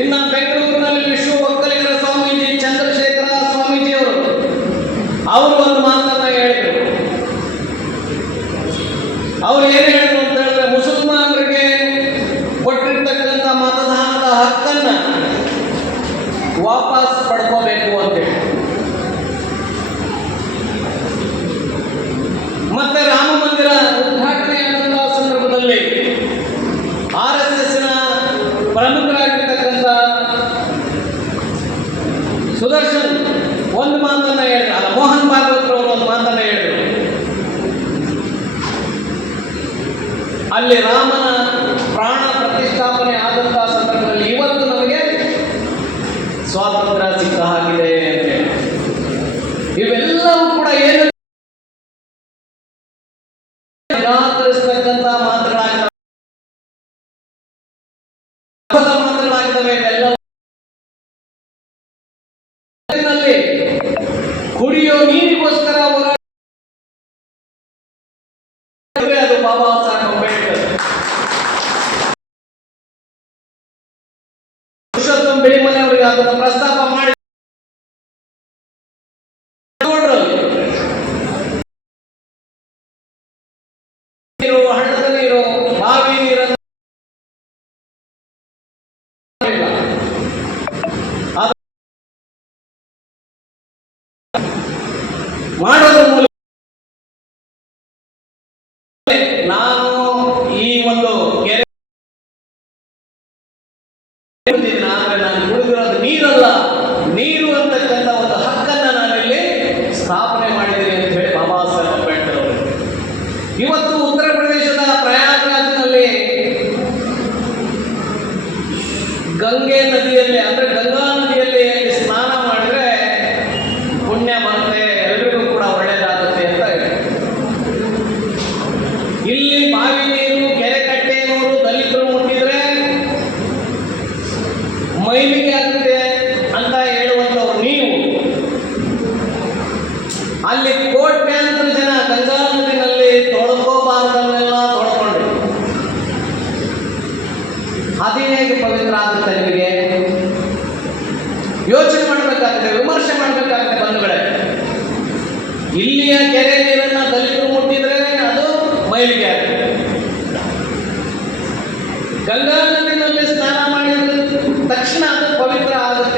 ಇನ್ನು ಬೆಂಗಳೂರಿನಲ್ಲಿ ವಿಶ್ವ ಒಕ್ಕಲಿಗರ ಸ್ವಾಮೀಜಿ ಚಂದ್ರಶೇಖರ ಸ್ವಾಮೀಜಿಯವರು ಅವರು ಒಂದು ಮಾತನ್ನ ಹೇಳಿದರು. ಅವರು ಏನು ಹೇಳಿದ್ರು ಅಂತ ಹೇಳಿದ್ರೆ, ಮುಸಲ್ಮಾನರಿಗೆ ಕೊಟ್ಟಿರ್ತಕ್ಕಂಥ ಮತದಾನದ ಹಕ್ಕನ್ನ ವಾಪಸ್ ಪಡ್ಕೋಬೇಕು ಅಂತೇಳಿ, ಮತ್ತೆ ರಾಮ ಮಂದಿರ ಉದ್ಘಾಟನೆಯಾದಂತಹ ಸಂದರ್ಭದಲ್ಲಿ RSSನ ಪ್ರಮುಖರಾಗಿರ್ತಕ್ಕಂಥ ಸುದರ್ಶನ್ ಒಂದು ಮಾತನ್ನ ಹೇಳಿದ್ರು, ಮೋಹನ್ ಭಾಗವತ್ ಅವರು ಒಂದು ಮಾತನ್ನ ಹೇಳಿದ್ರು. ಅಲ್ಲಿ ರಾಮನ ಪ್ರಾಣ ಪ್ರತಿಷ್ಠಾಪನೆ ಆದಂತಹ ಸಂದರ್ಭದಲ್ಲಿ ಇವತ್ತು ನಮಗೆ ಸ್ವಾತಂತ್ರ್ಯ ಸಿಕ್ಕ ಹಾಗಿದೆ ಅಂತ. ಇವೆಲ್ಲವೂ ಕೂಡ ಏನು ನಿರಾಕರಿಸತಕ್ಕಂಥ ಮಾತುಗಳಾಗಿದ್ದಾವೆ. ಇವೆಲ್ಲವೂ ಕುಡಿಯೋ ನೀರಿಗೋಸ್ಕರ ಅದು ಬಾಬಾ ಸಾಹೇಬ್ ಅಂಬೇಡ್ಕರ್. ಪುರುಷೋತ್ತಮ ಬಿಳಿಮಲೆ ಅವರಿಗೆ ಅದನ್ನು ಪ್ರಸ್ತಾಪ ಮಾಡಿ ನೀರು, ಹಳ್ಳದ ನೀರು, ಬಾವಿ ನೀರನ್ನು ಮಾಡೋದ್ರ ಮೂಲಕ ನಾನು ಈ ಒಂದು ಕೆರೆ ನಾನು ಕುಡಿದಿರೋದು ನೀರಲ್ಲ, ನೀರು ಅಂತಕ್ಕಂಥ ಒಂದು ಹಕ್ಕನ್ನ ನಾನಿಲ್ಲಿ ಸ್ಥಾಪನೆ ಮಾಡಿದ್ದೀನಿ ಅಂತ ಹೇಳಿ ಬಾಬಾ ಸಾಹೇಬ್ ಅಂಬೇಡ್ಕರ್ ಅವರು. ಇವತ್ತು ಉತ್ತರ ಪ್ರದೇಶದ ಪ್ರಯಾಗ್ರಾಜ್ನಲ್ಲಿ ಗಂಗೆ ನದಿಯಲ್ಲಿ ಅಂದ್ರೆ ಗಂಗಾ ನದಿಯಲ್ಲಿ ಸ್ನಾನ ಮಾಡಿದ್ರೆ ಪುಣ್ಯ ಬರುತ್ತೆ, ಎಲ್ರಿಗೂ ಕೂಡ ಒಳ್ಳೇದಾಗುತ್ತೆ ಅಂತ ಹೇಳಿ. ಇಲ್ಲಿ ಬಾವಿ ನೀರು, ಕೆರೆ ಕಟ್ಟೆ ನೀರು ದಲಿತರು ಮುಟ್ಟಿದ್ರೆ ಮೈಲಿಗೆ ಆಗುತ್ತೆ ಅಂತ ಹೇಳುವಂಥವ್ರು ನೀವು, ಅಲ್ಲಿ ಕೋಟ್ಯಾಂತರ ಜನ ಗಂಗಾ ನದಿನಲ್ಲಿ ತೊಳ್ಕೋಬಾರ್ದನ್ನೆಲ್ಲ ತೊಳ್ಕೊಂಡ್ರು. ಅದೇ ಹೇಗೆ ಪವಿತ್ರ ಆಗುತ್ತೆ ನಿಮಗೆ? ಯೋಚನೆ ಮಾಡಬೇಕಾಗುತ್ತೆ, ವಿಮರ್ಶೆ ಮಾಡಬೇಕಾಗುತ್ತೆ ಬಂಧುಗಳೇ. ಇಲ್ಲಿಯ ಕೆರೆ ನೀರನ್ನ ದಲಿತರು ಮುಟ್ಟಿದ್ರೆ ಅದು ಮೈಲಿಗೆ ಆಗುತ್ತೆ. ಗಂಗಾ ನದಿನಲ್ಲಿ ಸ್ನಾನ ಮಾಡಿದ ತಕ್ಷಣ ಅದು ಪವಿತ್ರ ಆಗುತ್ತೆ